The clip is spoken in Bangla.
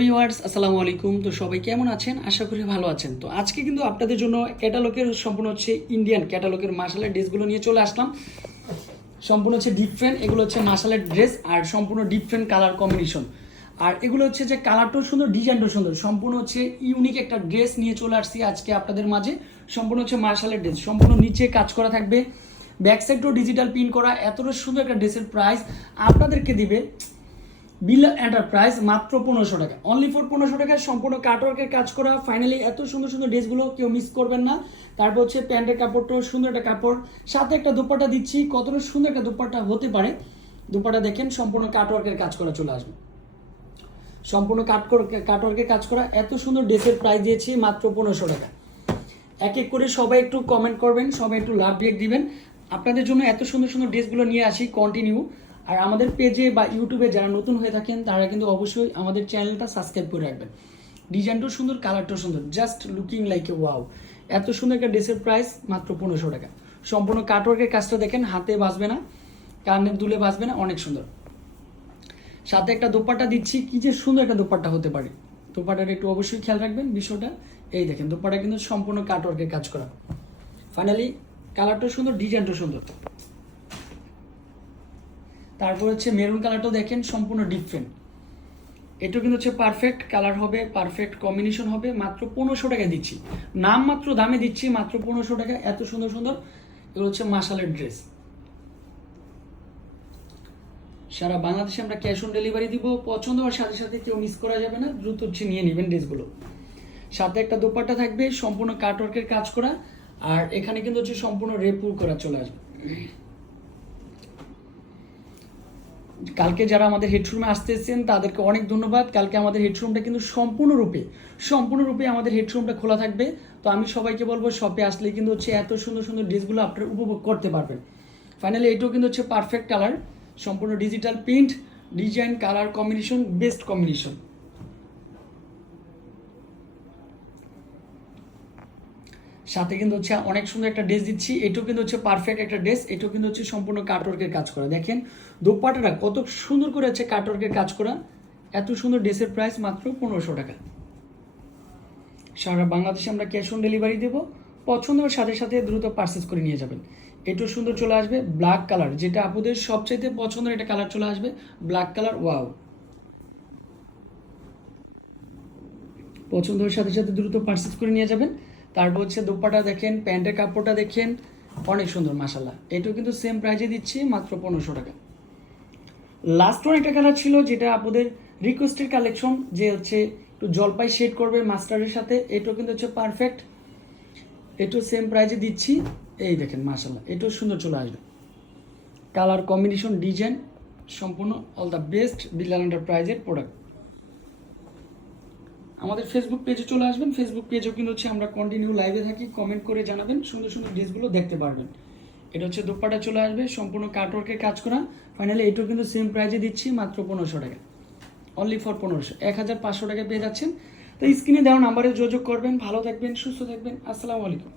ভিউয়ার্স আসসালামু আলাইকুম। তো সবাই কেমন আছেন? আশা করি ভালো আছেন। তো আজকে কিন্তু আপনাদের জন্য ক্যাটালগের সম্পূর্ণ হচ্ছে ইন্ডিয়ান ক্যাটালগের মার্শালের ড্রেসগুলো নিয়ে চলে আসলাম। সম্পূর্ণ হচ্ছে ডিফারেন্ট এগুলো হচ্ছে মার্শালের ড্রেস আর সম্পূর্ণ ডিফারেন্ট কালার কম্বিনেশন আর এগুলো হচ্ছে যে কালারটাও সুন্দর ডিজাইনটাও সুন্দর। সম্পূর্ণ হচ্ছে ইউনিক একটা ড্রেস নিয়ে চলে আসছি আজকে আপনাদের মাঝে। সম্পূর্ণ হচ্ছে মার্শালের ড্রেস সম্পূর্ণ নিচে কাজ করা থাকবে। ব্যাক সাইডটাও ডিজিটাল প্রিন্ট করা। এতটা সুন্দর একটা ড্রেসের প্রাইস আপনাদেরকে দিবে বিল এন্টারপ্রাইজ মাত্র পনেরোশো টাকা। অনলি ফর পনেরোশো টাকায় সম্পূর্ণ কাটওয়ার্কের কাজ করা। ফাইনালি এত সুন্দর সুন্দর ড্রেসগুলো কেউ মিস করবেন না। তারপর হচ্ছে প্যান্টের কাপড়টাও সুন্দর একটা কাপড়। সাথে একটা দুপাটা দিচ্ছি। কতটা সুন্দর একটা দুপাটা হতে পারে। দুপাটা দেখেন, সম্পূর্ণ কাটওয়ার্কের কাজ করা চলে আসবে। সম্পূর্ণ কাট কাটওয়ার্কের কাজ করা। এত সুন্দর ড্রেসের প্রাইস দিয়েছি মাত্র পনেরোশো টাকা। এক এক করে সবাই একটু কমেন্ট করবেন, সবাই একটু লাভ রিয়েক্ট দিবেন। আপনাদের জন্য এত সুন্দর সুন্দর ড্রেসগুলো নিয়ে আসি কন্টিনিউ আর আমাদের পেজে বা ইউটিউবে যারা নতুন হয়ে থাকেন, তারা কিন্তু অবশ্যই আমাদের চ্যানেলটা সাবস্ক্রাইব করে রাখবেন। ডিজাইনটাও সুন্দর কালারটাও সুন্দর just looking like a wow এত সুন্দর একটা ড্রেসের প্রাইস মাত্র পনেরোশো টাকা। সম্পূর্ণ কাটওয়ার্কের কাজটা দেখেন, হাতে বাজবে না কানের দুলে বাজবে না, অনেক সুন্দর। সাথে একটা দোপাট্টা দিচ্ছি, কি যে সুন্দর একটা দোপাট্টা হতে পারে। দোপাট্টাটা একটু অবশ্যই খেয়াল রাখবেন বিষয়টা। এই দেখেন, দোপাট্টা কিন্তু সম্পূর্ণ কাটওয়ার্কের কাজ করা। ফাইনালি কালারটাও সুন্দর ডিজাইনটাও সুন্দর। তারপর হচ্ছে মেরুন কালারটাও দেখেন, সম্পূর্ণ ডিফারেন্ট এটা কিন্তু হচ্ছে পারফেক্ট কালার হবে পারফেক্ট কম্বিনেশন হবে, মাত্র পনেরোশো টাকা দিচ্ছি। নাম মাত্র দামে দিচ্ছি, মাত্র পনেরোশো টাকা, এত সুন্দর সুন্দর এগুলো হচ্ছে মাসালের ড্রেস সারা বাংলাদেশে আমরা ক্যাশ অন ডেলিভারি দিব, পছন্দ হওয়ার সাথে সাথে কেউ মিস করা যাবে না, দ্রুত হচ্ছে নিয়ে নেবেন ড্রেসগুলো সাথে একটা দোপাট্টা থাকবে, সম্পূর্ণ কাটওয়ার্কের কাজ করা, আর এখানে কিন্তু হচ্ছে সম্পূর্ণ রেপুর করা চলে আসবে। কালকে যারা আমাদের হেডরুমে আসতেছেন তাদেরকে অনেক ধন্যবাদ। কালকে আমাদের হেডরুমটা কিন্তু সম্পূর্ণরূপে সম্পূর্ণরূপে আমাদের হেডরুমটা খোলা থাকবে। তো আমি সবাইকে বলব শপে আসলে কিন্তু হচ্ছে এত সুন্দর সুন্দর ড্রেসগুলো আপনারা উপভোগ করতে পারবেন। ফাইনালি এটাও কিন্তু হচ্ছে পারফেক্ট কালার সম্পূর্ণ digital print design colour combination best combination সাথে কিন্তু হচ্ছে অনেক সুন্দর একটা ড্রেস দিচ্ছি। এটাও কিন্তু হচ্ছে পারফেক্ট একটা ড্রেস এটাও কিন্তু হচ্ছে সম্পূর্ণ কাটওয়ার্কের কাজ করা। দেখেন, দোপাটাটা কত সুন্দর করে আছে কাটওয়ার্কের কাজ করা। এত সুন্দর ড্রেসের প্রাইস মাত্র পনেরোশো টাকা। সারা বাংলাদেশে আমরা ক্যাশ অন ডেলিভারি দেবো। পছন্দ হওয়ার সাথে সাথে দ্রুত পারচেস করে নিয়ে যাবেন। এটাও সুন্দর চলে আসবে। ব্ল্যাক কালার যেটা আপুদের সবচাইতে পছন্দের একটা কালার চলে আসবে। ব্ল্যাক কালার ওয়াও পছন্দ হওয়ার সাথে সাথে দ্রুত পারচেস করে নিয়ে যাবেন। তারপর হচ্ছে দোপাটা দেখেন, প্যান্টের কাপড়টা দেখেন, অনেক সুন্দর মাসাল্লাহ এটাও কিন্তু সেম প্রাইজে দিচ্ছি, মাত্র পনেরোশো টাকা। লাস্ট ওয়ান একটা কালার ছিল যেটা আপনাদের রিকোয়েস্টের কালেকশন যে হচ্ছে একটু জলপাই শেড করবে মাস্টারের সাথে, এটাও কিন্তু হচ্ছে পারফেক্ট এটাও সেম প্রাইজে দিচ্ছি। এই দেখেন মাসাল্লাহ এটাও সুন্দর চলে আসবে। কালার কম্বিনেশন ডিজাইন সম্পূর্ণ অল দ্য বেস্ট বিল্লাল এন্টারপ্রাইজের প্রোডাক্ট আমাদের ফেসবুক পেজে চলে আসবেন। ফেসবুক পেজেও কিন্তু হচ্ছে আমরা কন্টিনিউ লাইভে থাকি। কমেন্ট করে জানাবেন, সুন্দর সুন্দর ড্রেসগুলো দেখতে পারবেন। এটা হচ্ছে দোপাটা চলে আসবে, সম্পূর্ণ কাটওয়ার্কের কাজ করা। ফাইনালি এটাও কিন্তু সেম প্রাইজে দিচ্ছি, মাত্র পনেরোশো টাকা। অনলি ফর পনেরোশো। এক হাজার পাঁচশো টাকা পেয়ে যাচ্ছেন। তো স্ক্রিনে দেওয়া নাম্বারে যোগাযোগ করবেন। ভালো থাকবেন, সুস্থ থাকবেন। আসসালামু আলাইকুম।